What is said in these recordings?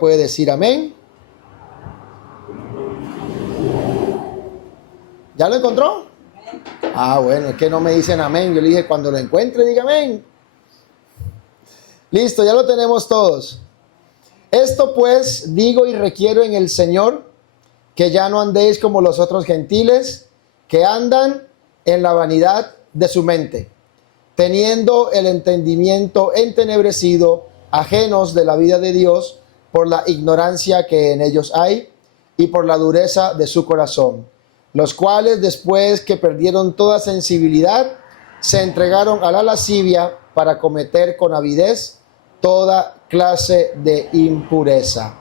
puede decir amén. ¿Ya lo encontró? Bueno, es que no me dicen amén. Yo le dije, cuando lo encuentre, diga amén. Listo, ya lo tenemos todos. Esto pues digo y requiero en el Señor, que ya no andéis como los otros gentiles, que andan en la vanidad de su mente, teniendo el entendimiento entenebrecido, ajenos de la vida de Dios, por la ignorancia que en ellos hay, y por la dureza de su corazón, los cuales después que perdieron toda sensibilidad, se entregaron a la lascivia para cometer con avidez toda clase de impureza.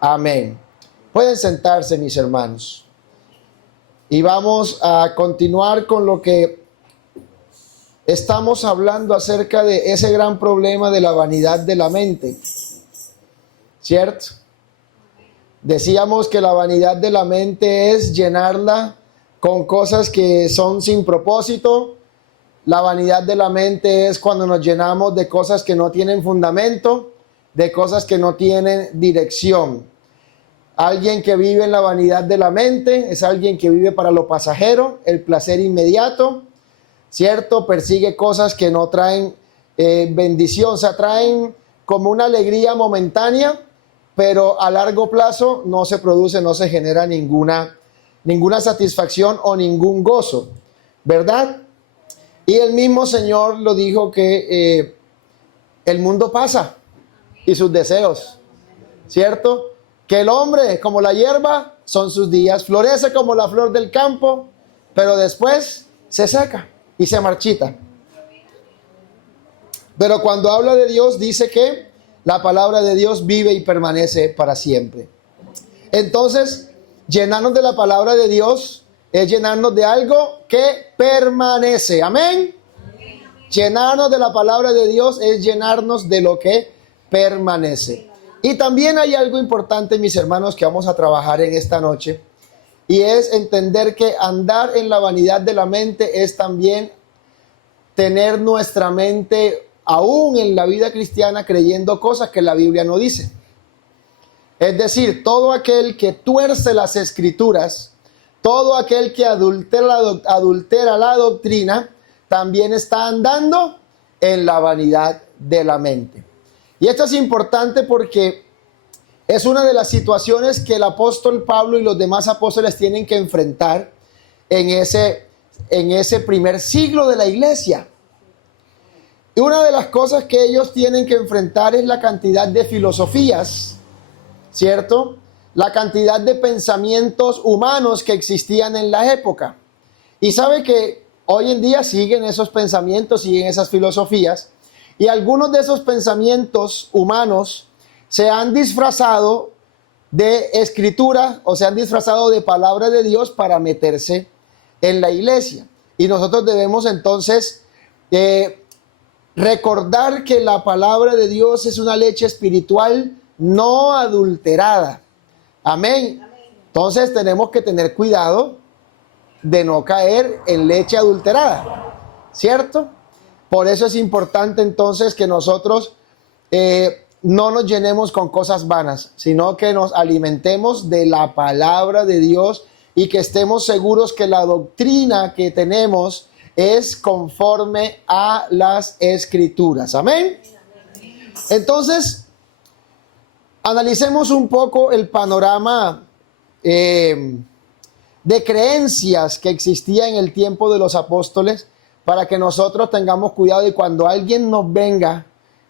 Amén. Pueden sentarse, mis hermanos. Y vamos a continuar con lo que estamos hablando acerca de ese gran problema de la vanidad de la mente. ¿Cierto? Decíamos que la vanidad de la mente es llenarla con cosas que son sin propósito. La vanidad de la mente es cuando nos llenamos de cosas que no tienen fundamento, de cosas que no tienen dirección. Alguien que vive en la vanidad de la mente es alguien que vive para lo pasajero, el placer inmediato, ¿cierto? Persigue cosas que no traen bendición, o sea, traen como una alegría momentánea, pero a largo plazo no se produce, no se genera ninguna satisfacción o ningún gozo, ¿verdad? Y el mismo Señor lo dijo que el mundo pasa y sus deseos, ¿cierto? Que el hombre, como la hierba, son sus días, florece como la flor del campo, pero después se seca y se marchita. Pero cuando habla de Dios, dice que la palabra de Dios vive y permanece para siempre. Entonces, llenarnos de la palabra de Dios es llenarnos de algo que permanece. Amén. Llenarnos de la palabra de Dios es llenarnos de lo que permanece. Y también hay algo importante, mis hermanos, que vamos a trabajar en esta noche, y es entender que andar en la vanidad de la mente es también tener nuestra mente, aún en la vida cristiana, creyendo cosas que la Biblia no dice. Es decir, todo aquel que tuerce las escrituras, todo aquel que adultera la doctrina, también está andando en la vanidad de la mente. Y esto es importante porque es una de las situaciones que el apóstol Pablo y los demás apóstoles tienen que enfrentar en ese primer siglo de la iglesia. Y una de las cosas que ellos tienen que enfrentar es la cantidad de filosofías, ¿cierto? La cantidad de pensamientos humanos que existían en la época. Y sabe que hoy en día siguen esos pensamientos, siguen esas filosofías, y algunos de esos pensamientos humanos se han disfrazado de escritura o se han disfrazado de palabra de Dios para meterse en la iglesia. Y nosotros debemos entonces recordar que la palabra de Dios es una leche espiritual no adulterada. Amén. Entonces tenemos que tener cuidado de no caer en leche adulterada, ¿cierto? Por eso es importante entonces que nosotros no nos llenemos con cosas vanas, sino que nos alimentemos de la palabra de Dios y que estemos seguros que la doctrina que tenemos es conforme a las escrituras. Amén. Entonces, analicemos un poco el panorama de creencias que existía en el tiempo de los apóstoles, para que nosotros tengamos cuidado y cuando alguien nos venga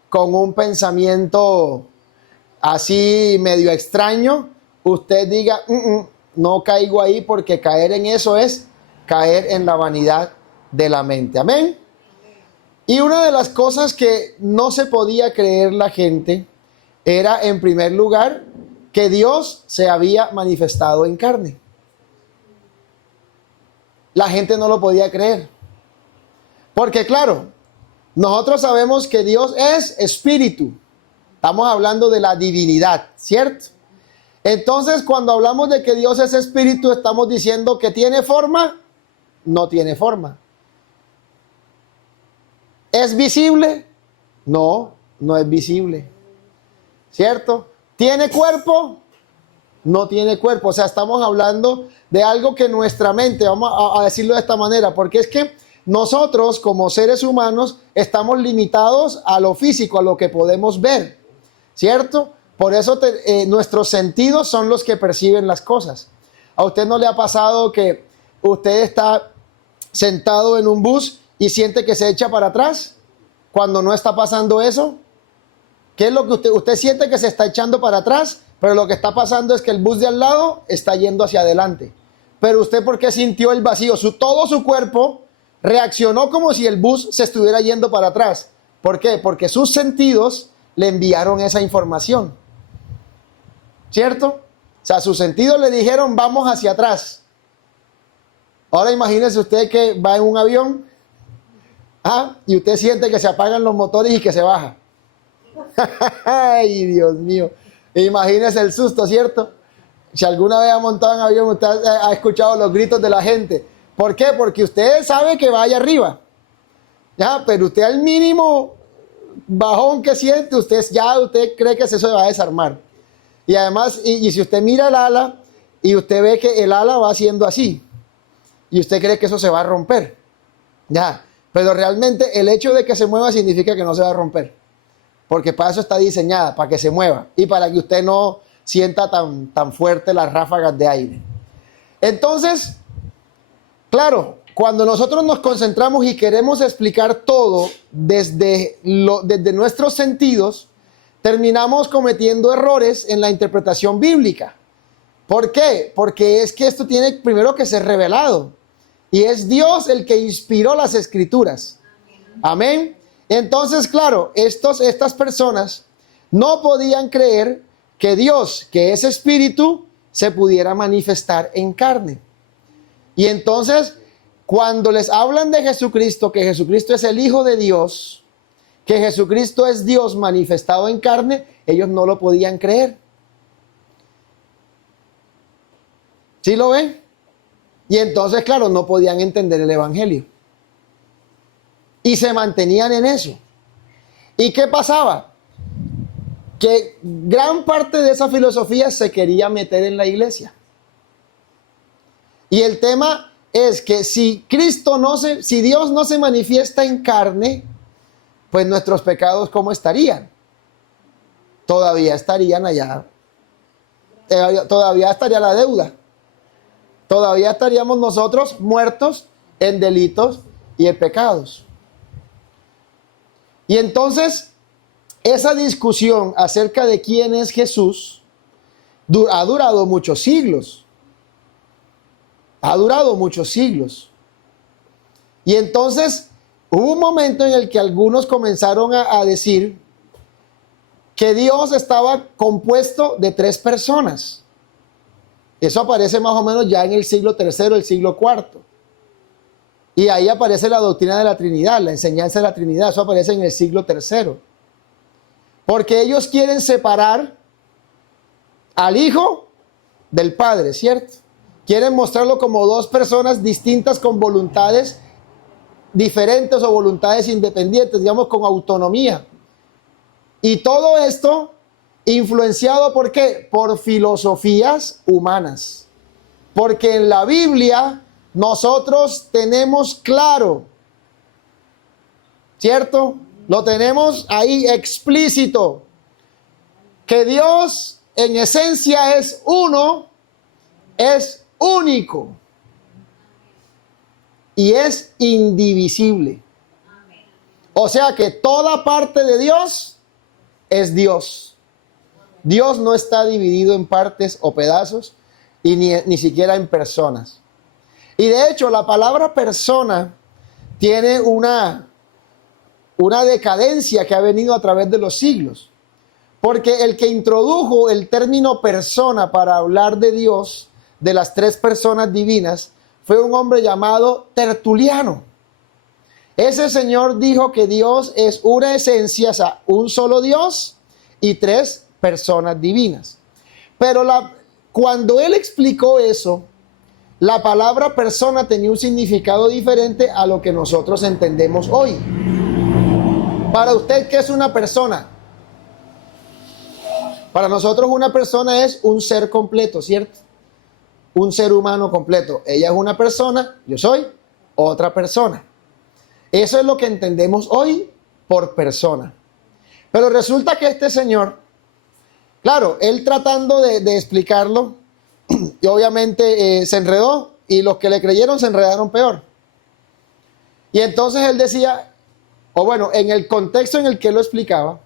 con un pensamiento así medio extraño, usted diga, no caigo ahí, porque caer en eso es caer en la vanidad de la mente. Amén. Y una de las cosas que no se podía creer la gente era, en primer lugar, que Dios se había manifestado en carne. La gente no lo podía creer. Porque claro, nosotros sabemos que Dios es espíritu. Estamos hablando de la divinidad, ¿cierto? Entonces, cuando hablamos de que Dios es espíritu, estamos diciendo que tiene forma. No tiene forma. ¿Es visible? No, no es visible. ¿Cierto? ¿Tiene cuerpo? No tiene cuerpo. O sea, estamos hablando de algo que nuestra mente, vamos a decirlo de esta manera, porque es que nosotros como seres humanos estamos limitados a lo físico, a lo que podemos ver, ¿cierto? Por eso nuestros sentidos son los que perciben las cosas. ¿A usted no le ha pasado que usted está sentado en un bus y siente que se echa para atrás cuando no está pasando eso? ¿Qué es lo que usted siente que se está echando para atrás? Pero lo que está pasando es que el bus de al lado está yendo hacia adelante. Pero usted, ¿por qué sintió el vacío? Todo su cuerpo reaccionó como si el bus se estuviera yendo para atrás. ¿Por qué? Porque sus sentidos le enviaron esa información. ¿Cierto? O sea, sus sentidos le dijeron, vamos hacia atrás. Ahora imagínese usted que va en un avión, y usted siente que se apagan los motores y que se baja. Ay, Dios mío. Imagínese el susto, ¿cierto? Si alguna vez ha montado en avión, usted ha escuchado los gritos de la gente. ¿Por qué? Porque usted sabe que va allá arriba. ¿Ya? Pero usted al mínimo bajón que siente, usted cree que eso se va a desarmar. Y además, y si usted mira el ala y usted ve que el ala va haciendo así, y usted cree que eso se va a romper. ¿Ya? Pero realmente el hecho de que se mueva significa que no se va a romper. Porque para eso está diseñada, para que se mueva y para que usted no sienta tan fuerte las ráfagas de aire. Entonces, claro, cuando nosotros nos concentramos y queremos explicar todo desde nuestros sentidos, terminamos cometiendo errores en la interpretación bíblica. ¿Por qué? Porque es que esto tiene primero que ser revelado. Y es Dios el que inspiró las escrituras. Amén. Entonces, claro, estas personas no podían creer que Dios, que es espíritu, se pudiera manifestar en carne. Y entonces, cuando les hablan de Jesucristo, que Jesucristo es el Hijo de Dios, que Jesucristo es Dios manifestado en carne, ellos no lo podían creer. ¿Sí lo ven? Y entonces, claro, no podían entender el evangelio. Y se mantenían en eso. ¿Y qué pasaba? Que gran parte de esa filosofía se quería meter en la iglesia. Y el tema es que si Dios no se manifiesta en carne, pues nuestros pecados, ¿cómo estarían? Todavía estarían allá. Todavía estaría la deuda. Todavía estaríamos nosotros muertos en delitos y en pecados. Y entonces, esa discusión acerca de quién es Jesús ha durado muchos siglos. Ha durado muchos siglos. Y entonces, hubo un momento en el que algunos comenzaron a decir que Dios estaba compuesto de 3 personas. Eso aparece más o menos ya en el siglo III, el siglo IV. Y ahí aparece la doctrina de la Trinidad, la enseñanza de la Trinidad. Eso aparece en el siglo III. Porque ellos quieren separar al Hijo del Padre, ¿cierto? Quieren mostrarlo como 2 personas distintas con voluntades diferentes o voluntades independientes, digamos, con autonomía. Y todo esto influenciado ¿por qué? Por filosofías humanas. Porque en la Biblia nosotros tenemos claro, ¿cierto? Lo tenemos ahí explícito, que Dios en esencia es uno, es único y es indivisible. O sea que toda parte de Dios es Dios. Dios no está dividido en partes o pedazos y ni siquiera en personas. Y de hecho la palabra persona tiene una decadencia que ha venido a través de los siglos. Porque el que introdujo el término persona para hablar de Dios, de las 3 personas divinas, fue un hombre llamado Tertuliano. Ese señor dijo que Dios es una esencia, o sea, un solo Dios y 3 personas divinas. Pero cuando él explicó eso, la palabra persona tenía un significado diferente a lo que nosotros entendemos hoy. Para usted, ¿qué es una persona? Para nosotros una persona es un ser completo, ¿cierto? Un ser humano completo. Ella es una persona, yo soy otra persona. Eso es lo que entendemos hoy por persona. Pero resulta que este señor, claro, él tratando de explicarlo, y obviamente se enredó, y los que le creyeron se enredaron peor. Y entonces él decía, o bueno, en el contexto en el que lo explicaba,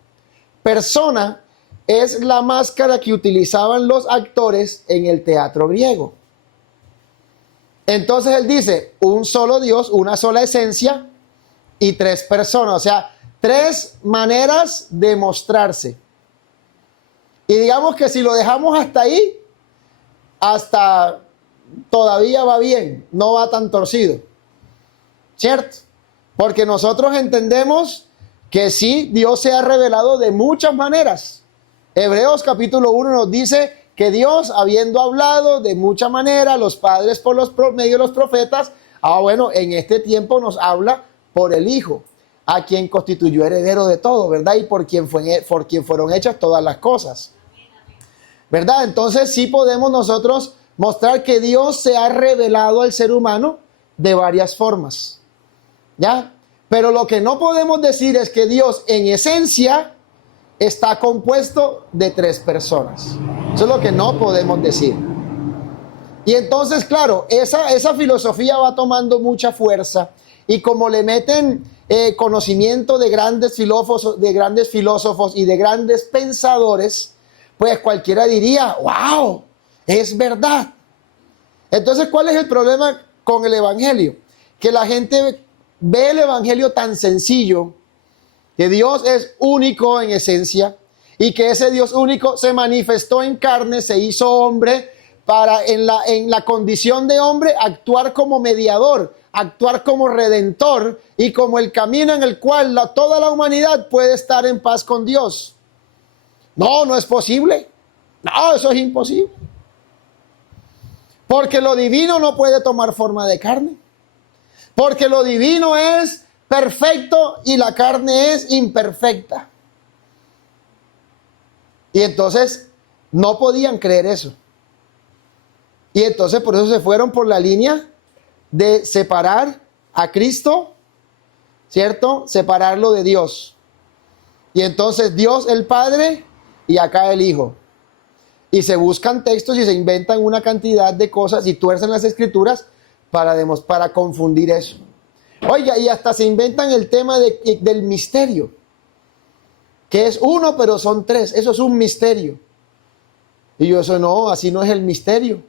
persona es la máscara que utilizaban los actores en el teatro griego. Entonces él dice, un solo Dios, una sola esencia y tres personas, o sea, tres maneras de mostrarse. Y digamos que si lo dejamos hasta ahí, hasta todavía va bien, no va tan torcido, ¿cierto? Porque nosotros entendemos que sí, Dios se ha revelado de muchas maneras. Hebreos capítulo 1 nos dice que Dios, habiendo hablado de muchas maneras, los padres por medio de los profetas, bueno, en este tiempo nos habla por el Hijo, a quien constituyó heredero de todo, ¿verdad? Y por quien fueron hechas todas las cosas, ¿verdad? Entonces sí podemos nosotros mostrar que Dios se ha revelado al ser humano de varias formas, ¿ya? Pero lo que no podemos decir es que Dios en esencia está compuesto de tres personas. Eso es lo que no podemos decir. Y entonces, claro, esa filosofía va tomando mucha fuerza, y como le meten conocimiento de grandes filósofos y de grandes pensadores, pues cualquiera diría, wow, es verdad. Entonces, ¿cuál es el problema con el evangelio? Que la gente ve el evangelio tan sencillo, que Dios es único en esencia, y que ese Dios único se manifestó en carne, se hizo hombre, para en la condición de hombre actuar como mediador, actuar como redentor y como el camino en el cual toda la humanidad puede estar en paz con Dios. No, no es posible. No, eso es imposible. Porque lo divino no puede tomar forma de carne. Porque lo divino es perfecto y la carne es imperfecta. Y entonces no podían creer eso. Y entonces por eso se fueron por la línea de separar a Cristo, ¿cierto? Separarlo de Dios. Y entonces Dios el Padre y acá el Hijo. Y se buscan textos y se inventan una cantidad de cosas y tuercen las escrituras para confundir eso. Oiga, y hasta se inventan el tema del misterio, que es uno pero son tres. Eso es un misterio. Y yo, eso no, así no es el misterio.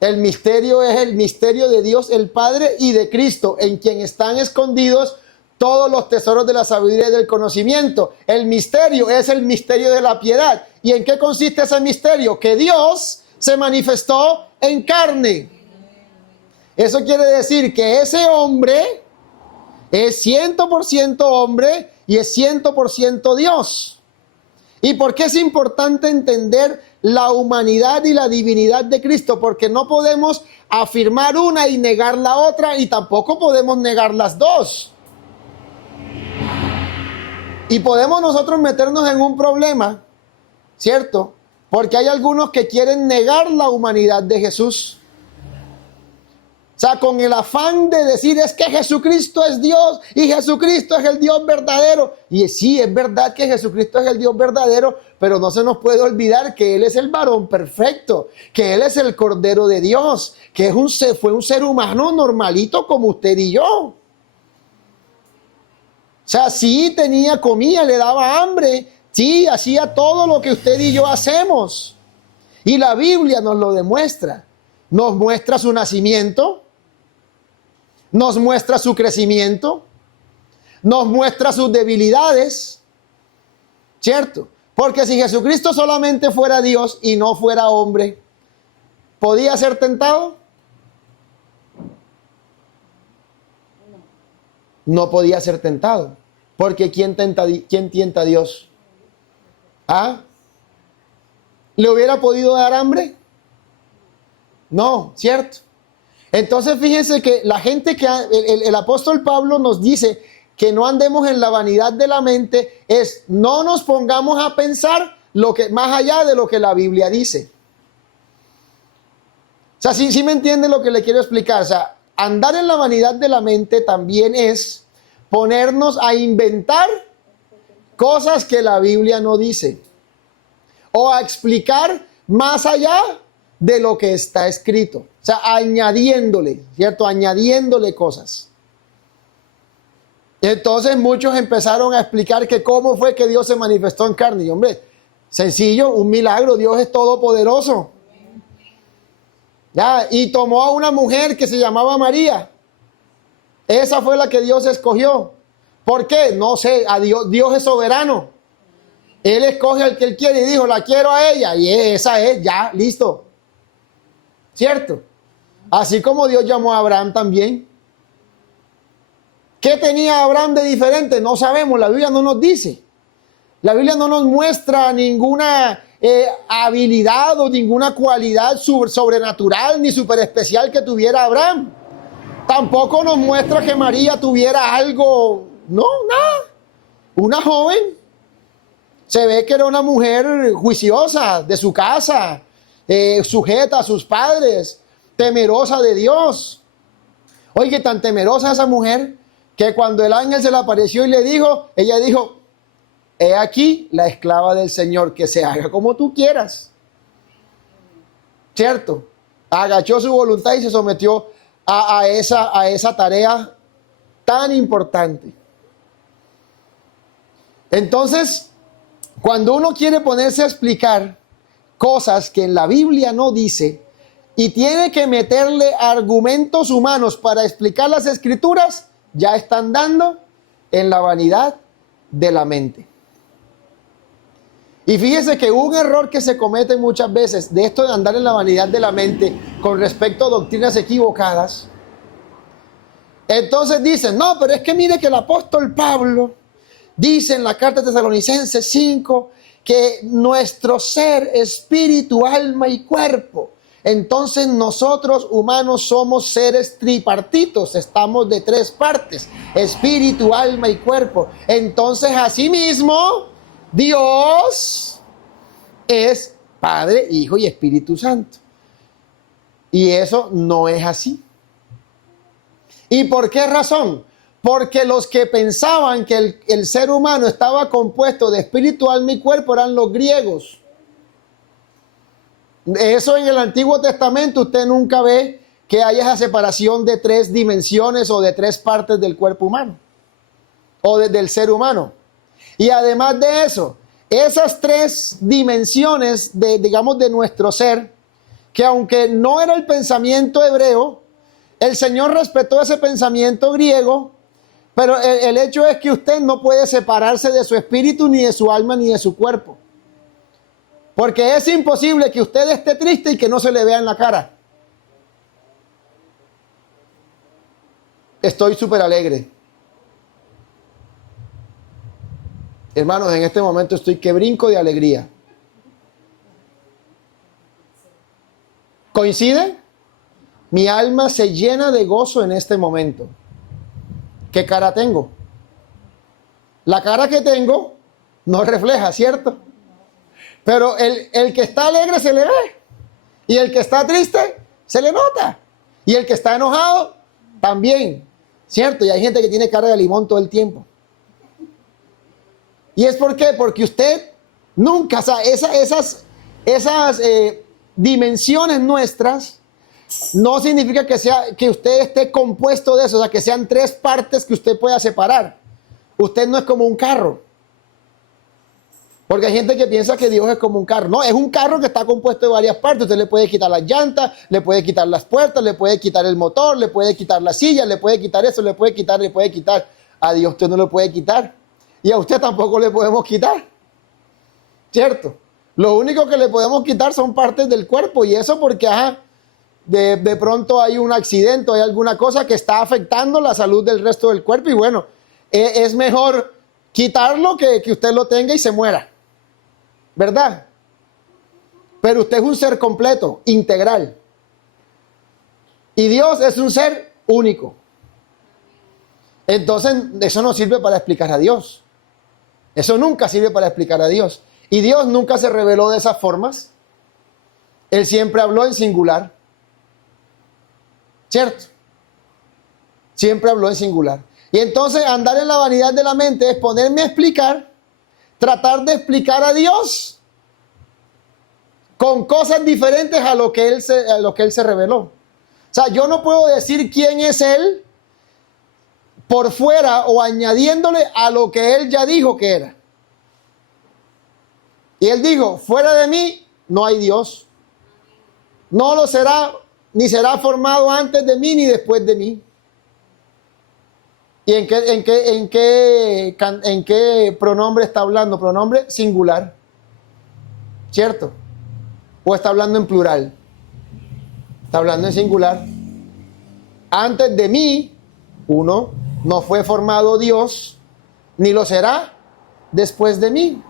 El misterio es el misterio de Dios el Padre y de Cristo, en quien están escondidos todos los tesoros de la sabiduría y del conocimiento. El misterio es el misterio de la piedad. ¿Y en qué consiste ese misterio? Que Dios se manifestó en carne. Eso quiere decir que ese hombre es 100% hombre y es 100% Dios. ¿Y por qué es importante entender la humanidad y la divinidad de Cristo? Porque no podemos afirmar una y negar la otra, y tampoco podemos negar las dos. Y podemos nosotros meternos en un problema, ¿cierto? Porque hay algunos que quieren negar la humanidad de Jesús. O sea, con el afán de decir es que Jesucristo es Dios y Jesucristo es el Dios verdadero. Y sí, es verdad que Jesucristo es el Dios verdadero, pero no se nos puede olvidar que Él es el varón perfecto, que Él es el Cordero de Dios, que fue un ser humano normalito como usted y yo. O sea, sí tenía comida, le daba hambre, sí, hacía todo lo que usted y yo hacemos. Y la Biblia nos lo demuestra. Nos muestra su nacimiento, nos muestra su crecimiento, nos muestra sus debilidades, ¿cierto? Porque si Jesucristo solamente fuera Dios y no fuera hombre, ¿podía ser tentado? No podía ser tentado. Porque ¿quién tienta a Dios? ¿Ah? ¿Le hubiera podido dar hambre? No, ¿cierto? Entonces fíjense que la gente el apóstol Pablo nos dice que no andemos en la vanidad de la mente, no nos pongamos a pensar más allá de lo que la Biblia dice. O sea, sí me entienden lo que le quiero explicar. O sea, andar en la vanidad de la mente también es ponernos a inventar cosas que la Biblia no dice. O a explicar más allá de lo que está escrito. O sea, añadiéndole, ¿cierto? Añadiéndole cosas. Entonces muchos empezaron a explicar que cómo fue que Dios se manifestó en carne. Y hombre, sencillo, un milagro. Dios es todopoderoso. Ya, y tomó a una mujer que se llamaba María. Esa fue la que Dios escogió. ¿Por qué? No sé, Dios es soberano. Él escoge al que Él quiere y dijo, la quiero a ella. Y esa es, ya, listo. ¿Cierto? Así como Dios llamó a Abraham también. ¿Qué tenía Abraham de diferente? No sabemos, la Biblia no nos dice. La Biblia no nos muestra ninguna habilidad o ninguna cualidad sobrenatural ni super especial que tuviera Abraham. Tampoco nos muestra que María tuviera algo, no, nada. Una joven, se ve que era una mujer juiciosa de su casa, sujeta a sus padres, temerosa de Dios. Oye, tan temerosa esa mujer que cuando el ángel se le apareció y le dijo, ella dijo, he aquí la esclava del Señor, que se haga como tú quieras. ¿Cierto? Agachó su voluntad y se sometió a esa tarea tan importante. Entonces, cuando uno quiere ponerse a explicar cosas que en la Biblia no dice y tiene que meterle argumentos humanos para explicar las escrituras, ya están dando en la vanidad de la mente. Y fíjese que un error que se comete muchas veces de esto de andar en la vanidad de la mente con respecto a doctrinas equivocadas. Entonces dicen, no, pero es que mire que el apóstol Pablo dice en la carta de Tesalonicenses 5 que nuestro ser, espíritu, alma y cuerpo. Entonces nosotros humanos somos seres tripartitos, estamos de tres partes, espíritu, alma y cuerpo. Entonces asimismo, Dios es Padre, Hijo y Espíritu Santo. Y eso no es así. ¿Y por qué razón? Porque los que pensaban que el ser humano estaba compuesto de espíritu, alma y cuerpo eran los griegos. Eso en el Antiguo Testamento usted nunca ve que haya esa separación de tres dimensiones o de tres partes del cuerpo humano o del ser humano. Y además de eso, esas tres dimensiones de nuestro ser, que aunque no era el pensamiento hebreo, el Señor respetó ese pensamiento griego, pero el hecho es que usted no puede separarse de su espíritu, ni de su alma, ni de su cuerpo. Porque es imposible que usted esté triste y que no se le vea en la cara. Estoy súper alegre. Hermanos, en este momento estoy que brinco de alegría. ¿Coincide? Mi alma se llena de gozo en este momento. ¿Qué cara tengo? La cara que tengo no refleja, ¿cierto? Pero el que está alegre se le ve. Y el que está triste se le nota. Y el que está enojado también, ¿cierto? Y hay gente que tiene cara de limón todo el tiempo. ¿Y es por qué? Porque usted nunca, o sea, esas dimensiones nuestras no significa que usted esté compuesto de eso, o sea, que sean tres partes que usted pueda separar. Usted no es como un carro. Porque hay gente que piensa que Dios es como un carro. No, es un carro que está compuesto de varias partes. Usted le puede quitar las llantas, le puede quitar las puertas, le puede quitar el motor, le puede quitar la silla, le puede quitar eso, le puede quitar. A Dios usted no le puede quitar. Y a usted tampoco le podemos quitar. ¿Cierto? Lo único que le podemos quitar son partes del cuerpo. Y eso porque, de pronto hay un accidente, hay alguna cosa que está afectando la salud del resto del cuerpo. Y bueno, es mejor quitarlo que usted lo tenga y se muera. ¿Verdad? Pero usted es un ser completo, integral. Y Dios es un ser único. Entonces, eso no sirve para explicar a Dios. Eso nunca sirve para explicar a Dios. Y Dios nunca se reveló de esas formas. Él siempre habló en singular. ¿Cierto? Siempre habló en singular. Y entonces andar en la vanidad de la mente es ponerme a explicar, tratar de explicar a Dios con cosas diferentes a lo que Él se reveló. O sea, yo no puedo decir quién es Él por fuera o añadiéndole a lo que Él ya dijo que era. Y Él dijo, fuera de mí no hay Dios. No lo será, ni será formado antes de mí ni después de mí. ¿Y en qué pronombre está hablando? Pronombre singular. ¿Cierto? ¿O está hablando en plural? Está hablando en singular. Antes de mí, uno, no fue formado Dios, ni lo será después de mí.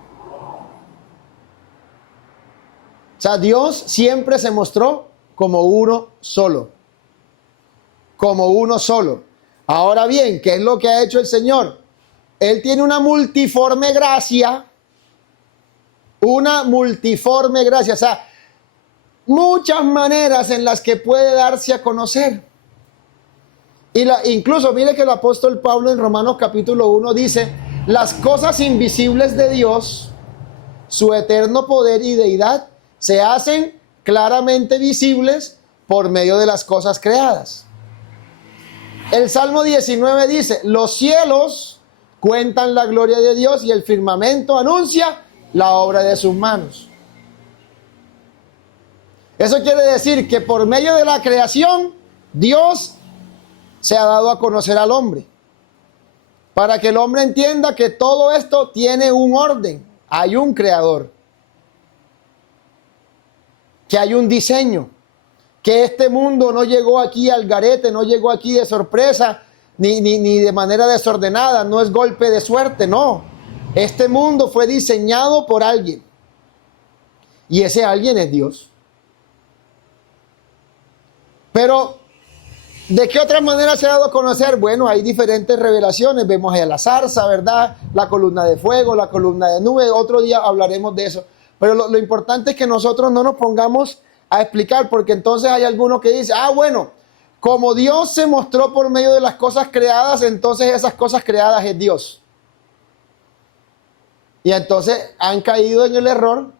O sea, Dios siempre se mostró como uno solo. Como uno solo. Ahora bien, ¿qué es lo que ha hecho el Señor? Él tiene una multiforme gracia. Una multiforme gracia. O sea, muchas maneras en las que puede darse a conocer. Incluso mire que el apóstol Pablo en Romanos capítulo 1 dice, las cosas invisibles de Dios, su eterno poder y deidad, se hacen claramente visibles por medio de las cosas creadas. El Salmo 19 dice, los cielos cuentan la gloria de Dios y el firmamento anuncia la obra de sus manos. Eso quiere decir que por medio de la creación, Dios se ha dado a conocer al hombre. Para que el hombre entienda que todo esto tiene un orden. Hay un creador. Que hay un diseño. Que este mundo no llegó aquí al garete, no llegó aquí de sorpresa, ni de manera desordenada, no es golpe de suerte, no. Este mundo fue diseñado por alguien. Y ese alguien es Dios. Pero, ¿de qué otra manera se ha dado a conocer? Bueno, hay diferentes revelaciones. Vemos ahí a la zarza, ¿verdad? La columna de fuego, la columna de nube. Otro día hablaremos de eso. Pero lo importante es que nosotros no nos pongamos a explicar, porque entonces hay algunos que dicen, bueno, como Dios se mostró por medio de las cosas creadas, entonces esas cosas creadas es Dios. Y entonces han caído en el error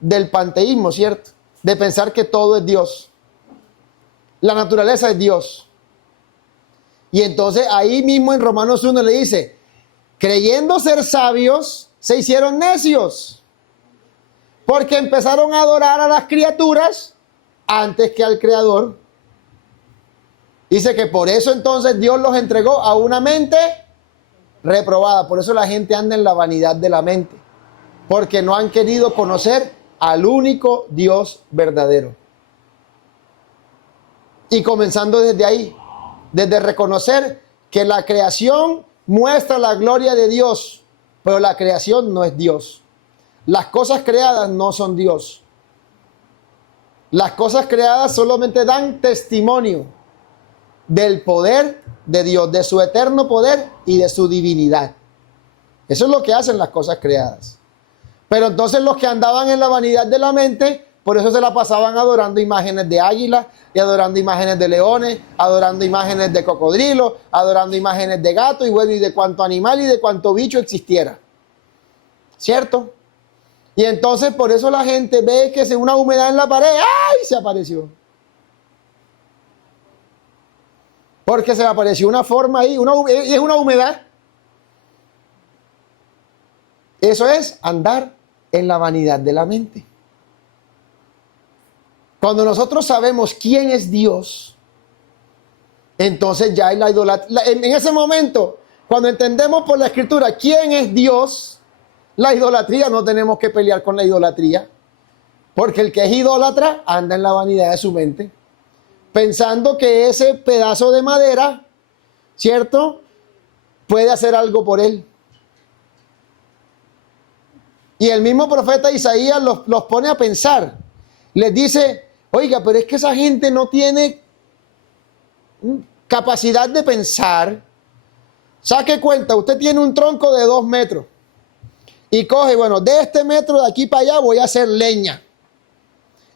del panteísmo, ¿cierto? De pensar que todo es Dios. La naturaleza es Dios. Y entonces ahí mismo en Romanos 1 le dice, creyendo ser sabios, se hicieron necios. Porque empezaron a adorar a las criaturas antes que al Creador. Dice que por eso entonces Dios los entregó a una mente reprobada. Por eso la gente anda en la vanidad de la mente. Porque no han querido conocer al único Dios verdadero. Y comenzando desde ahí, desde reconocer que la creación muestra la gloria de Dios, pero la creación no es Dios. Las cosas creadas no son Dios. Las cosas creadas solamente dan testimonio del poder de Dios, de su eterno poder y de su divinidad. Eso es lo que hacen las cosas creadas. Pero entonces los que andaban en la vanidad de la mente, por eso se la pasaban adorando imágenes de águila, y adorando imágenes de leones, adorando imágenes de cocodrilos, adorando imágenes de gato, y bueno, y de cuanto animal y de cuanto bicho existiera. ¿Cierto? Y entonces por eso la gente ve que se una humedad en la pared, ¡ay! Se apareció. Porque se le apareció una forma ahí, y es una humedad. Eso es andar en la vanidad de la mente. Cuando nosotros sabemos quién es Dios, entonces ya hay la idolatría. En ese momento, cuando entendemos por la Escritura quién es Dios, la idolatría, no tenemos que pelear con la idolatría. Porque el que es idólatra anda en la vanidad de su mente, pensando que ese pedazo de madera, ¿cierto?, puede hacer algo por él. Y el mismo profeta Isaías los pone a pensar. Les dice, oiga, pero es que esa gente no tiene capacidad de pensar. Saque cuenta, usted tiene un tronco de 2 metros y coge, bueno, de este metro de aquí para allá voy a hacer leña.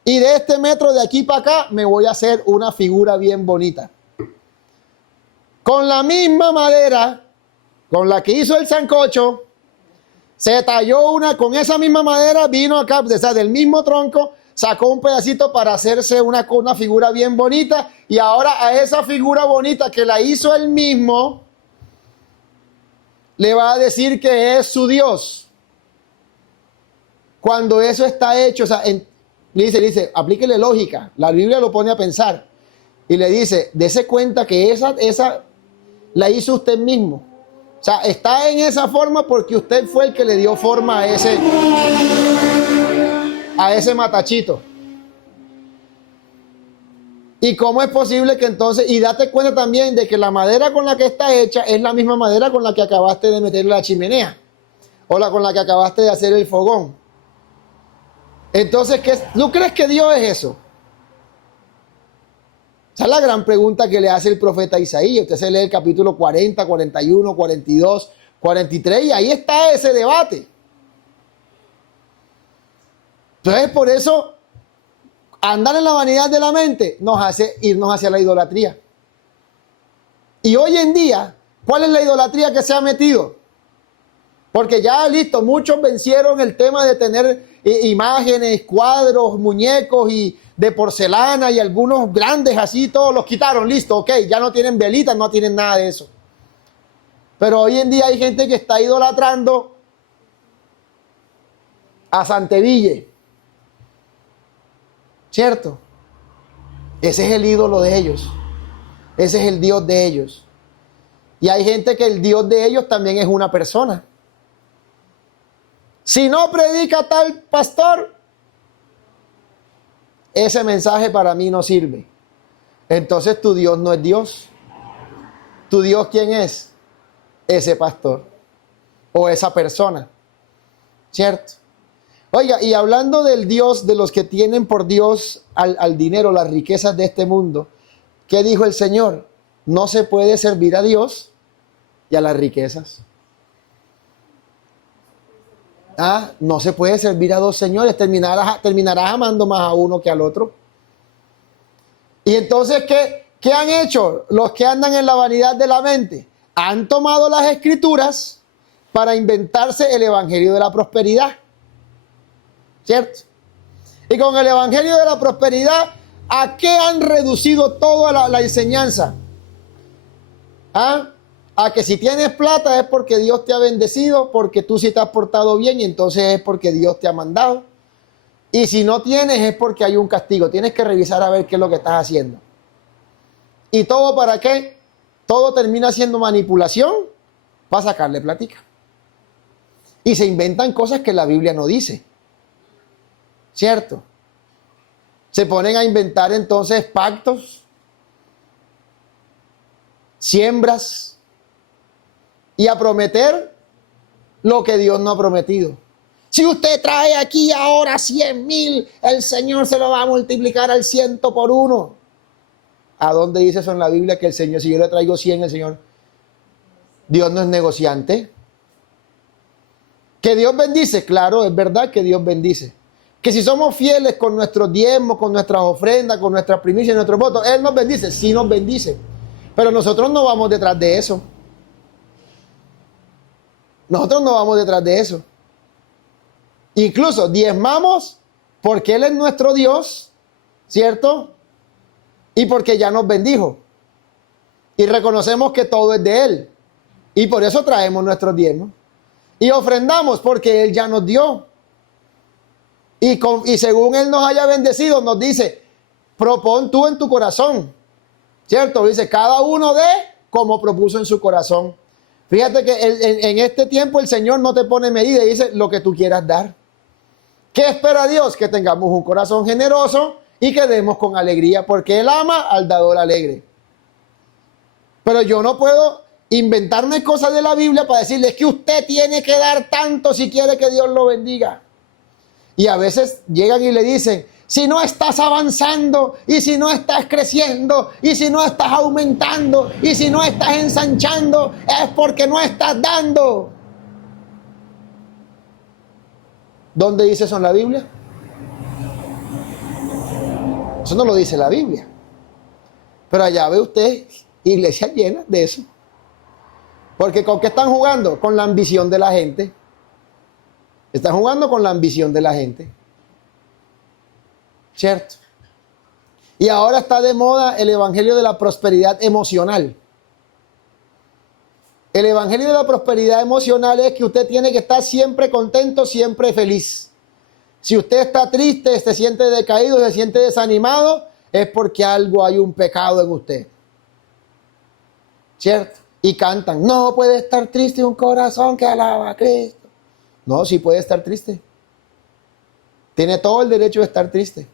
Y de este metro de aquí para acá me voy a hacer una figura bien bonita. Con la misma madera con la que hizo el sancocho, se talló una, con esa misma madera, vino acá, o sea, del mismo tronco, sacó un pedacito para hacerse una figura bien bonita, y ahora a esa figura bonita que la hizo él mismo, le va a decir que es su Dios. Cuando eso está hecho, o sea, le dice, aplíquele lógica, la Biblia lo pone a pensar, y le dice, dese cuenta que esa la hizo usted mismo. O sea, está en esa forma porque usted fue el que le dio forma a ese matachito. ¿Y cómo es posible que entonces, y date cuenta también de que la madera con la que está hecha es la misma madera con la que acabaste de meterle la chimenea, o con la que acabaste de hacer el fogón? Entonces, ¿tú crees que Dios es eso? Esa es la gran pregunta que le hace el profeta Isaías. Usted se lee el capítulo 40, 41, 42, 43 y ahí está ese debate. Entonces, por eso, andar en la vanidad de la mente nos hace irnos hacia la idolatría. Y hoy en día, ¿cuál es la idolatría que se ha metido? Porque ya, listo, muchos vencieron el tema de tener imágenes, cuadros, muñecos y de porcelana y algunos grandes así, todos los quitaron, listo, ok, ya no tienen velitas, no tienen nada de eso. Pero hoy en día hay gente que está idolatrando a Santeville, ¿cierto? Ese es el ídolo de ellos, ese es el Dios de ellos. Y hay gente que el Dios de ellos también es una persona. Si no predica tal pastor, ese mensaje para mí no sirve. Entonces tu Dios no es Dios. ¿Tu Dios quién es? Ese pastor o esa persona, ¿cierto? Oiga, y hablando del Dios, de los que tienen por Dios al dinero, las riquezas de este mundo, ¿qué dijo el Señor? No se puede servir a Dios y a las riquezas. No se puede servir a dos señores, terminarás amando más a uno que al otro. Y entonces, ¿qué han hecho los que andan en la vanidad de la mente? Han tomado las escrituras para inventarse el evangelio de la prosperidad, ¿cierto? Y con el evangelio de la prosperidad, ¿a qué han reducido toda la enseñanza? A que si tienes plata es porque Dios te ha bendecido, porque tú sí te has portado bien y entonces es porque Dios te ha mandado. Y si no tienes es porque hay un castigo. Tienes que revisar a ver qué es lo que estás haciendo. ¿Y todo para qué? Todo termina siendo manipulación para sacarle plática. Y se inventan cosas que la Biblia no dice, ¿cierto? Se ponen a inventar entonces pactos, siembras, y a prometer lo que Dios no ha prometido. Si usted trae aquí ahora 100,000, el Señor se lo va a multiplicar al 100 por 1. ¿A dónde dice eso en la Biblia que el Señor, si yo le traigo 100, el Señor? Dios no es negociante. ¿Que Dios bendice? Claro, es verdad que Dios bendice. Que si somos fieles con nuestros diezmos, con nuestras ofrendas, con nuestras primicias y nuestros votos, Él nos bendice, sí nos bendice. Pero nosotros no vamos detrás de eso. Nosotros no vamos detrás de eso. Incluso diezmamos porque Él es nuestro Dios, ¿cierto? Y porque ya nos bendijo. Y reconocemos que todo es de Él. Y por eso traemos nuestros diezmos. Y ofrendamos porque Él ya nos dio. Y según Él nos haya bendecido, nos dice, propon tú en tu corazón, ¿cierto? Dice, cada uno dé como propuso en su corazón. Fíjate que en este tiempo el Señor no te pone medida y dice lo que tú quieras dar. ¿Qué espera Dios? Que tengamos un corazón generoso y que demos con alegría, porque Él ama al dador alegre. Pero yo no puedo inventarme cosas de la Biblia para decirles que usted tiene que dar tanto si quiere que Dios lo bendiga. Y a veces llegan y le dicen, si no estás avanzando, y si no estás creciendo, y si no estás aumentando, y si no estás ensanchando, es porque no estás dando. ¿Dónde dice eso en la Biblia? Eso no lo dice la Biblia. Pero allá ve usted iglesias llenas de eso. Porque ¿con qué están jugando? Con la ambición de la gente. Están jugando con la ambición de la gente. ¿Cierto? Y ahora está de moda el evangelio de la prosperidad emocional. El evangelio de la prosperidad emocional es que usted tiene que estar siempre contento, siempre feliz. Si usted está triste, se siente decaído, se siente desanimado, es porque hay un pecado en usted. ¿Cierto? Y cantan, no puede estar triste un corazón que alaba a Cristo. No, sí puede estar triste. Tiene todo el derecho de estar triste.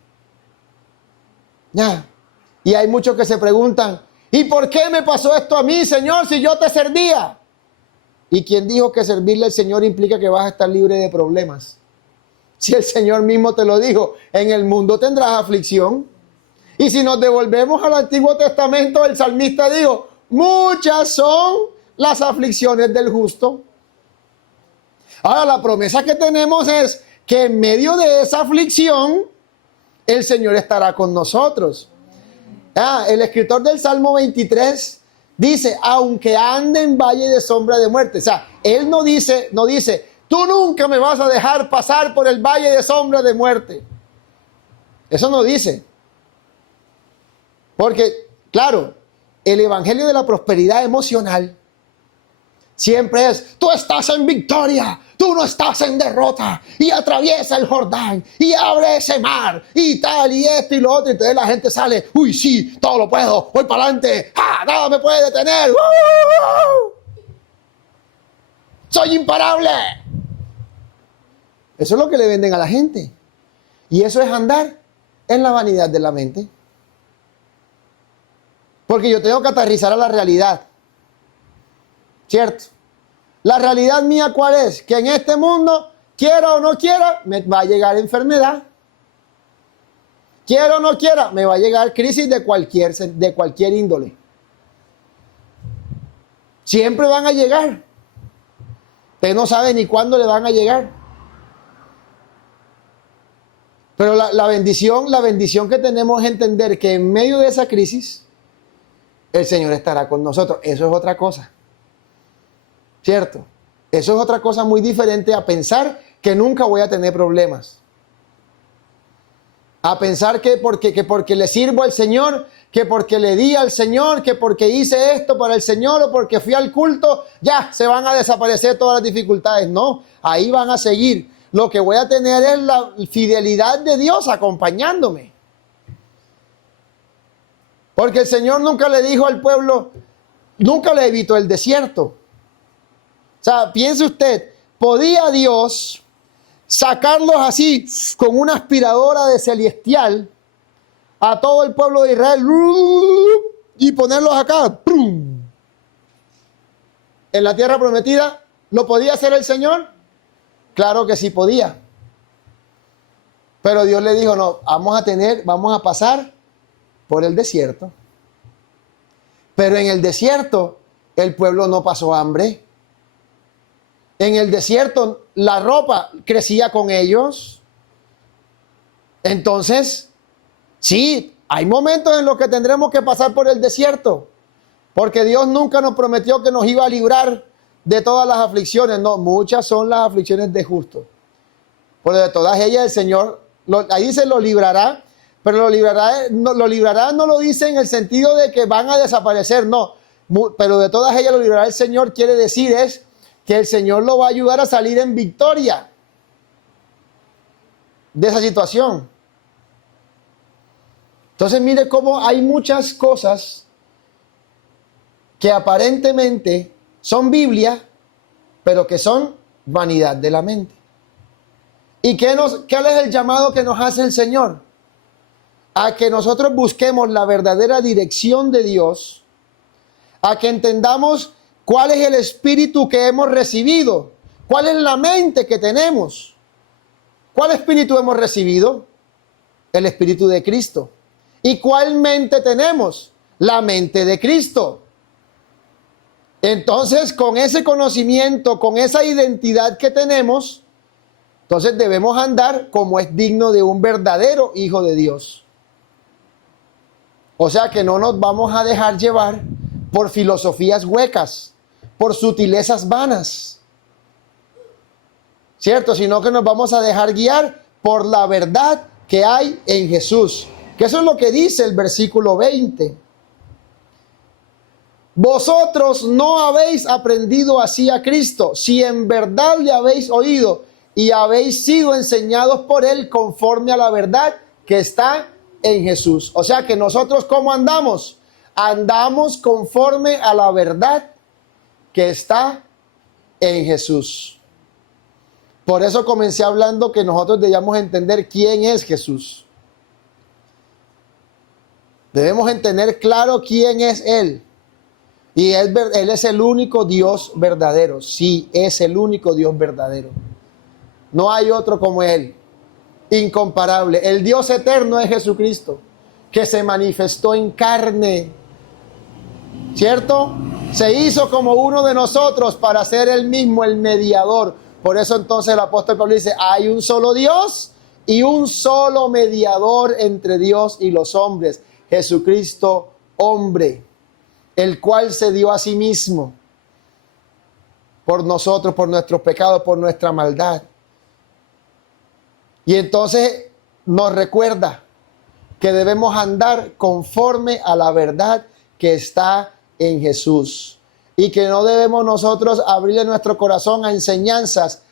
Ya. Y hay muchos que se preguntan, ¿y por qué me pasó esto a mí, Señor, si yo te servía? ¿Y quién dijo que servirle al Señor implica que vas a estar libre de problemas? Si el Señor mismo te lo dijo, en el mundo tendrás aflicción. Y si nos devolvemos al Antiguo Testamento, el salmista dijo, muchas son las aflicciones del justo. Ahora, la promesa que tenemos es que en medio de esa aflicción, el Señor estará con nosotros. El escritor del Salmo 23 dice, aunque ande en valle de sombra de muerte. O sea, él no dice, tú nunca me vas a dejar pasar por el valle de sombra de muerte. Eso no dice. Porque, claro, el evangelio de la prosperidad emocional siempre es, tú estás en victoria, tú no estás en derrota, y atraviesa el Jordán, y abre ese mar, y tal, y esto y lo otro, y entonces la gente sale, uy, sí, todo lo puedo, voy para adelante, nada me puede detener, soy imparable. Eso es lo que le venden a la gente, y eso es andar en la vanidad de la mente. Porque yo tengo que aterrizar a la realidad. ¿Cierto? La realidad mía, ¿cuál es? Que en este mundo, quiera o no quiera, me va a llegar enfermedad. Quiera o no quiera, me va a llegar crisis de cualquier índole. Siempre van a llegar. Usted no sabe ni cuándo le van a llegar. Pero la bendición que tenemos es entender que en medio de esa crisis, el Señor estará con nosotros. Eso es otra cosa. ¿Cierto? Eso es otra cosa muy diferente a pensar que nunca voy a tener problemas. A pensar que porque le sirvo al Señor, que porque le di al Señor, que porque hice esto para el Señor o porque fui al culto, ya se van a desaparecer todas las dificultades. No, ahí van a seguir. Lo que voy a tener es la fidelidad de Dios acompañándome. Porque el Señor nunca le dijo al pueblo, nunca le evitó el desierto. O sea, piense usted, ¿podía Dios sacarlos así con una aspiradora de celestial a todo el pueblo de Israel y ponerlos acá? En la tierra prometida, ¿lo podía hacer el Señor? Claro que sí podía. Pero Dios le dijo, no, vamos a pasar por el desierto. Pero en el desierto, el pueblo no pasó hambre. En el desierto, la ropa crecía con ellos. Entonces, sí, hay momentos en los que tendremos que pasar por el desierto. Porque Dios nunca nos prometió que nos iba a librar de todas las aflicciones. No, muchas son las aflicciones de justos. Pero de todas ellas el Señor, ahí dice lo librará. Pero lo librará no lo dice en el sentido de que van a desaparecer, no. Pero de todas ellas lo librará el Señor, quiere decir es que el Señor lo va a ayudar a salir en victoria de esa situación. Entonces mire cómo hay muchas cosas que aparentemente son Biblia, pero que son vanidad de la mente. ¿Y cuál es el llamado que nos hace el Señor? A que nosotros busquemos la verdadera dirección de Dios, a que entendamos cuál es el espíritu que hemos recibido, cuál es la mente que tenemos. ¿Cuál espíritu hemos recibido? El espíritu de Cristo. ¿Y cuál mente tenemos? La mente de Cristo. Entonces, con ese conocimiento, con esa identidad que tenemos, Entonces debemos andar como es digno de un verdadero hijo de Dios. O sea que no nos vamos a dejar llevar por filosofías huecas, por sutilezas vanas, ¿cierto? Sino que nos vamos a dejar guiar por la verdad que hay en Jesús. Que eso es lo que dice el versículo 20. Vosotros no habéis aprendido así a Cristo, si en verdad le habéis oído y habéis sido enseñados por Él conforme a la verdad que está en Jesús. O sea que nosotros, ¿cómo andamos? Andamos conforme a la verdad que está en Jesús. Por eso comencé hablando que nosotros debemos entender quién es Jesús. Debemos entender claro quién es Él. Y Él es el único Dios verdadero. Sí, es el único Dios verdadero. No hay otro como Él. Incomparable. El Dios eterno es Jesucristo, que se manifestó en carne. ¿Cierto? Se hizo como uno de nosotros para ser Él mismo el mediador. Por eso entonces el apóstol Pablo dice, hay un solo Dios y un solo mediador entre Dios y los hombres. Jesucristo, hombre, el cual se dio a sí mismo por nosotros, por nuestros pecados, por nuestra maldad. Y entonces nos recuerda que debemos andar conforme a la verdad que está en Jesús. Y que no debemos nosotros abrirle nuestro corazón a enseñanzas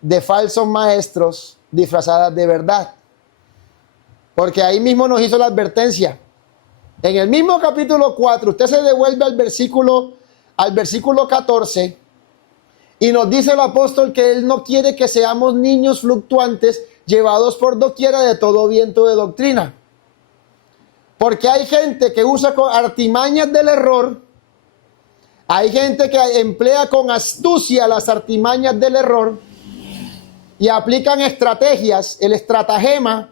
de falsos maestros disfrazadas de verdad. Porque ahí mismo nos hizo la advertencia. En el mismo capítulo 4, usted se devuelve al versículo 14 y nos dice el apóstol que él no quiere que seamos niños fluctuantes llevados por doquiera de todo viento de doctrina. Porque hay gente que usa con artimañas del error, hay gente que emplea con astucia las artimañas del error y aplican estrategias, el estratagema,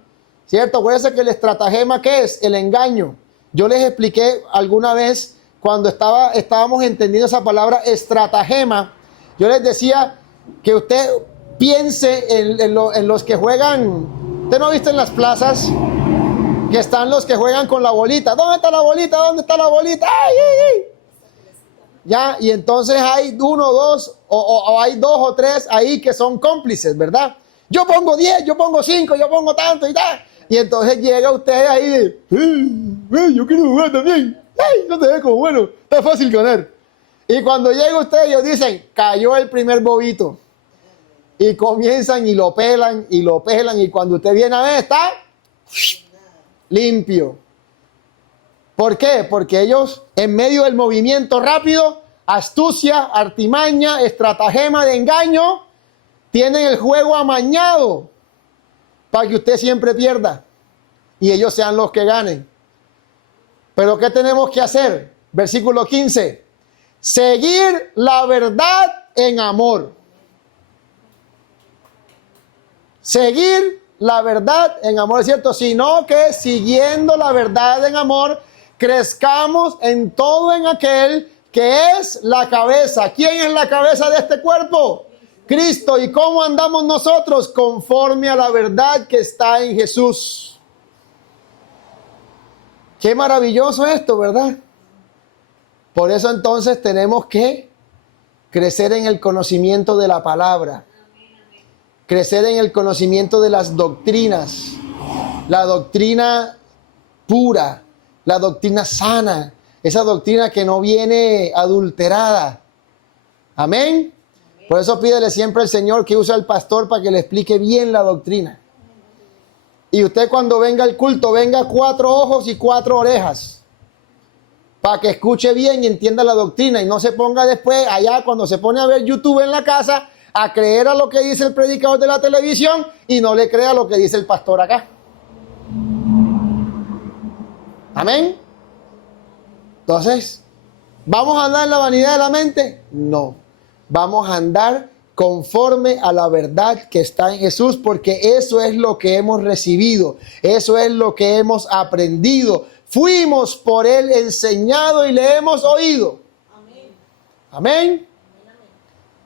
¿cierto? Acuérdense que el estratagema, ¿qué es? El engaño. Yo les expliqué alguna vez cuando estábamos entendiendo esa palabra estratagema. Yo les decía que usted piense en los que juegan. ¿Usted no ha visto en las plazas que están los que juegan con la bolita? ¿Dónde está la bolita? ¿Dónde está la bolita? ¡Ay, ay, ay! Ya, y entonces hay uno, dos, o hay dos o tres ahí que son cómplices, ¿verdad? Yo pongo 10, yo pongo 5, yo pongo tanto y tal. Y entonces llega usted ahí de, yo quiero jugar también. ¡Ay, no te ve como bueno! Está fácil ganar. Y cuando llega usted, ellos dicen, cayó el primer bobito. Y comienzan y lo pelan, y lo pelan. Y cuando usted viene a ver, está limpio. ¿Por qué? Porque ellos, en medio del movimiento rápido, astucia, artimaña, estratagema de engaño, tienen el juego amañado para que usted siempre pierda y ellos sean los que ganen. Pero ¿qué tenemos que hacer? Versículo 15. Seguir la verdad en amor. Seguir la verdad en amor, es cierto, sino que siguiendo la verdad en amor, crezcamos en todo en aquel que es la cabeza. ¿Quién es la cabeza de este cuerpo? Cristo. ¿Y cómo andamos nosotros? Conforme a la verdad que está en Jesús. Qué maravilloso esto, ¿verdad? Por eso entonces tenemos que crecer en el conocimiento de la palabra. Crecer en el conocimiento de las doctrinas. La doctrina pura, la doctrina sana, esa doctrina que no viene adulterada. Amén. Por eso pídele siempre al Señor que use al pastor para que le explique bien la doctrina. Y usted cuando venga al culto, venga 4 ojos y 4 orejas. Para que escuche bien y entienda la doctrina. Y no se ponga después allá cuando se pone a ver YouTube en la casa a creer a lo que dice el predicador de la televisión y no le crea lo que dice el pastor acá. Amén. Entonces, ¿vamos a andar en la vanidad de la mente? No. Vamos a andar conforme a la verdad que está en Jesús, porque eso es lo que hemos recibido, eso es lo que hemos aprendido. Fuimos por Él enseñados y le hemos oído. Amén. Amén.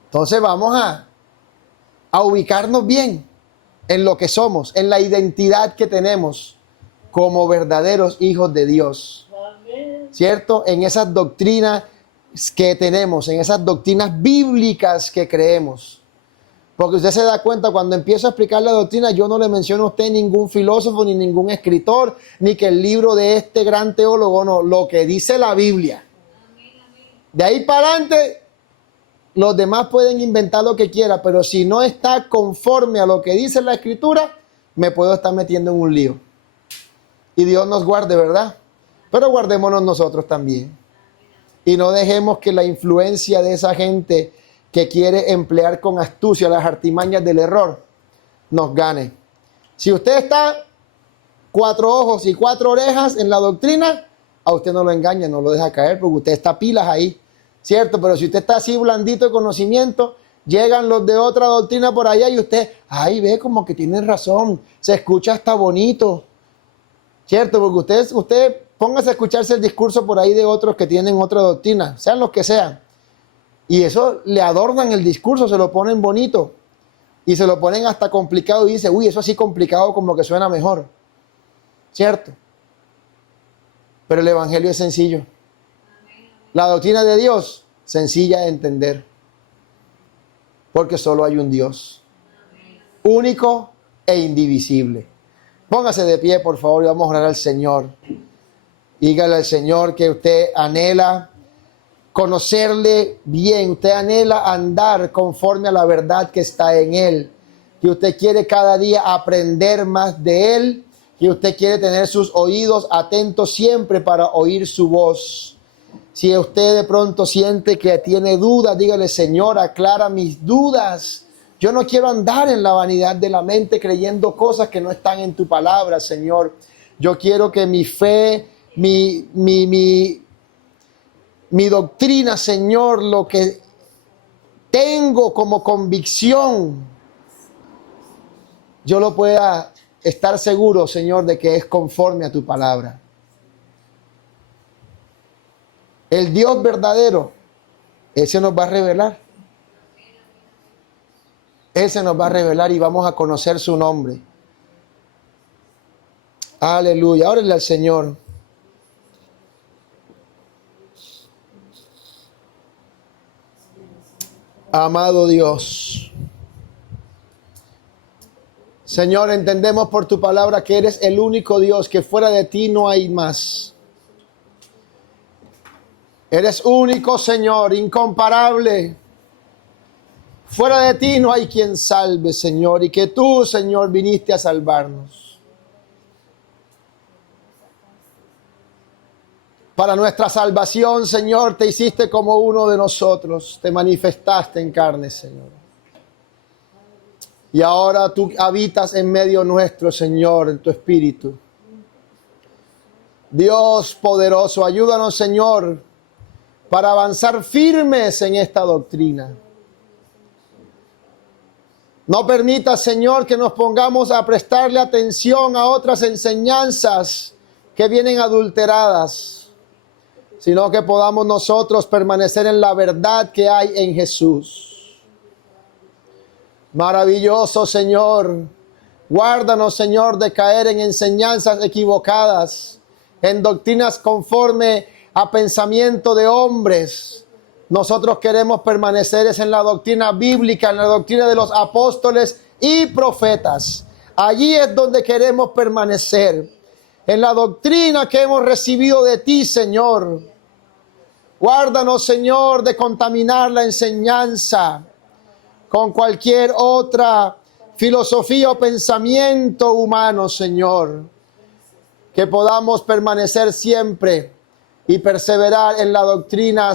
Entonces vamos a ubicarnos bien en lo que somos, en la identidad que tenemos como verdaderos hijos de Dios. ¿Cierto? En esas doctrinas que tenemos, en esas doctrinas bíblicas que creemos. Porque usted se da cuenta, cuando empiezo a explicar la doctrina, yo no le menciono a usted ningún filósofo, ni ningún escritor, ni que el libro de este gran teólogo, no, lo que dice la Biblia. De ahí para adelante, los demás pueden inventar lo que quieran, pero si no está conforme a lo que dice la Escritura, me puedo estar metiendo en un lío. Y Dios nos guarde, ¿verdad? Pero guardémonos nosotros también. Y no dejemos que la influencia de esa gente que quiere emplear con astucia las artimañas del error nos gane. Si usted está 4 ojos y 4 orejas en la doctrina, a usted no lo engaña, no lo deja caer, porque usted está pilas ahí, ¿cierto? Pero si usted está así blandito de conocimiento, llegan los de otra doctrina por allá y usted, ay, ve como que tiene razón, se escucha hasta bonito, ¿cierto? Porque usted póngase a escucharse el discurso por ahí de otros que tienen otra doctrina, sean los que sean. Y eso le adornan el discurso, se lo ponen bonito. Y se lo ponen hasta complicado y dice, uy, eso así complicado como que suena mejor. ¿Cierto? Pero el evangelio es sencillo. La doctrina de Dios, sencilla de entender. Porque solo hay un Dios. Único e indivisible. Póngase de pie, por favor, y vamos a orar al Señor. Dígale al Señor que usted anhela conocerle bien, usted anhela andar conforme a la verdad que está en Él, que usted quiere cada día aprender más de Él, que usted quiere tener sus oídos atentos siempre para oír su voz. Si usted de pronto siente que tiene dudas, dígale, Señor, aclara mis dudas. Yo no quiero andar en la vanidad de la mente creyendo cosas que no están en tu palabra, Señor. Yo quiero que mi fe, mi doctrina, Señor, lo que tengo como convicción, yo lo pueda estar seguro, Señor, de que es conforme a tu palabra. El Dios verdadero, ese nos va a revelar. Ese nos va a revelar y vamos a conocer su nombre. Aleluya. Órale al Señor. Amado Dios, Señor, entendemos por tu palabra que eres el único Dios, que fuera de ti no hay más. Eres único, Señor, incomparable. Fuera de ti no hay quien salve, Señor, y que tú, Señor, viniste a salvarnos. Para nuestra salvación, Señor, te hiciste como uno de nosotros. Te manifestaste en carne, Señor. Y ahora tú habitas en medio nuestro, Señor, en tu espíritu. Dios poderoso, ayúdanos, Señor, para avanzar firmes en esta doctrina. No permita, Señor, que nos pongamos a prestarle atención a otras enseñanzas que vienen adulteradas, sino que podamos nosotros permanecer en la verdad que hay en Jesús. Maravilloso, Señor. Guárdanos, Señor, de caer en enseñanzas equivocadas, en doctrinas conforme a pensamiento de hombres. Nosotros queremos permanecer en la doctrina bíblica, en la doctrina de los apóstoles y profetas. Allí es donde queremos permanecer, en la doctrina que hemos recibido de ti, Señor. Guárdanos, Señor, de contaminar la enseñanza con cualquier otra filosofía o pensamiento humano, Señor. Que podamos permanecer siempre y perseverar en la doctrina